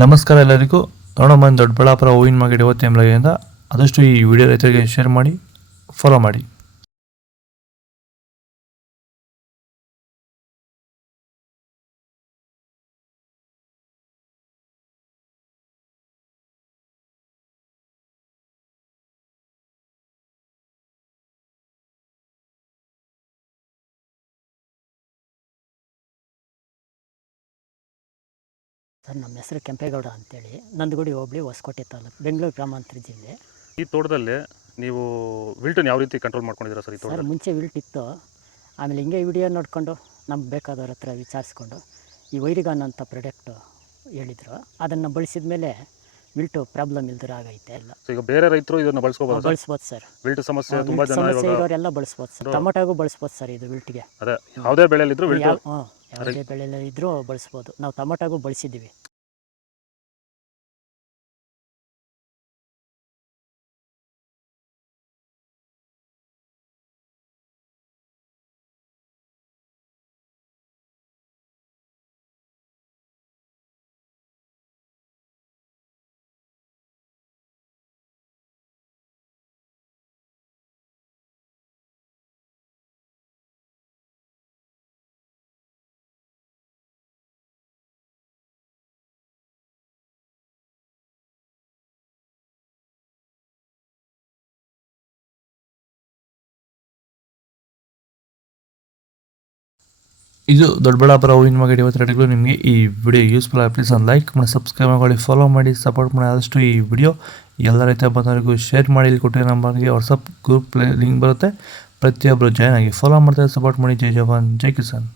ನಮಸ್ಕಾರ ಎಲ್ಲರಿಗೂ. ನೋಡೋಣ ದೊಡ್ಡಬಳ್ಳಾಪುರ ಹೂವಿನ ಮಾರ್ಕೆಟ್ ಇವತ್ತು ಎಂಬಲ್ಲಿಂದ ಆದಷ್ಟು ಈ ವಿಡಿಯೋ ರೈತರಿಗೆ ಶೇರ್ ಮಾಡಿ, ಫಾಲೋ ಮಾಡಿ. ಸರ್, ನಮ್ಮ ಹೆಸರು ಕೆಂಪೇಗೌಡ ಅಂತೇಳಿ, ನಂದಗುಡಿ ಹೋಬಳಿ, ಹೊಸಕೋಟೆ ತಾಲೂಕು, ಬೆಂಗಳೂರು ಗ್ರಾಮಾಂತರ ಜಿಲ್ಲೆ. ಈ ತೋಟದಲ್ಲಿ ನೀವು ವಿಲ್ಟನ್ನು ಯಾವ ರೀತಿ ಕಂಟ್ರೋಲ್ ಮಾಡ್ಕೊಂಡಿದ್ದೀರಾ ಸರ್? ಈ ಸರ್, ತೋಟದಲ್ಲಿ ಮುಂಚೆ ವಿಲ್ಟ್ ಇತ್ತು. ಆಮೇಲೆ ಹಿಂಗೆ ವಿಡಿಯೋ ನೋಡಿಕೊಂಡು ನಮ್ಗೆ ಬೇಕಾದವ್ರ ಹತ್ರ ವಿಚಾರಿಸ್ಕೊಂಡು ಈ ವೈರಿಗಾನ್ ಅಂತ ಪ್ರಾಡಕ್ಟು ಹೇಳಿದರು. ಅದನ್ನು ಬಳಸಿದ ಮೇಲೆ ವಿಲ್ಟು ಪ್ರಾಬ್ಲಮ್ ಇಲ್ದಿರ ಆಗೈತೆ ಎಲ್ಲ. ಈಗ ಬೇರೆ ರೈತರು ಇದನ್ನು ಬಳಸ್ಬೋದು ಸರ್. ವಿಲ್ಟ್ ಸಮಸ್ಯೆ ತುಂಬ ಜನ ಸಮಸ್ಯೆ ಇರೋರೆಲ್ಲ ಬಳಸ್ಬೋದು ಸರ್. ಟೊಮೊಟೊಗೂ ಬಳಸ್ಬೋದು ಸರ್ ಇದು ವಿಲ್ಟ್ಗೆ. ಅದೇ ಯಾವುದೇ ಬೆಳೆಯಲ್ಲಿದ್ದರೂ ವಿಲ್ಟ್ ಯಾವುದೇ ಬೆಳೆಯಲ್ಲಿ ಇದ್ದರೂ ಬಳಸ್ಬೋದು. ನಾವು ಟೊಮೊಟೊಗೂ ಬಳಸಿದ್ದೀವಿ. ಇದು ದೊಡ್ಡಬಳ್ಳಾಪುರ ಹೂವಿನ ಮಾರ್ಕೆಟ್ ಇವತ್ತು ರೇಟ್ಗಳು. ನಿಮಗೆ ಈ ವಿಡಿಯೋ ಯೂಸ್ಫುಲ್ ಆಗಿ ಪ್ಲೀಸ್ ಒಂದು ಲೈಕ್ ಮಾಡಿ, ಸಬ್ಸ್ಕ್ರೈಬ್ ಮಾಡಿ, ಫಾಲೋ ಮಾಡಿ, ಸಪೋರ್ಟ್ ಮಾಡಿ. ಆದಷ್ಟು ಈ ವಿಡಿಯೋ ಎಲ್ಲ ರೈತ ಬಂದವರಿಗೂ ಶೇರ್ ಮಾಡಿ. ಇಲ್ಲಿ ಕೊಟ್ಟಿರೋ ನಂಬರ್ಗೆ ವಾಟ್ಸಪ್ ಗ್ರೂಪ್ ಲಿಂಕ್ ಬರುತ್ತೆ. ಪ್ರತಿಯೊಬ್ಬರು ಜಾಯ್ನ್ ಆಗಿ ಫಾಲೋ ಮಾಡ್ತಾರೆ, ಸಪೋರ್ಟ್ ಮಾಡಿ. ಜೈ ಜವಾನ್, ಜೈ ಕಿಸಾನ್.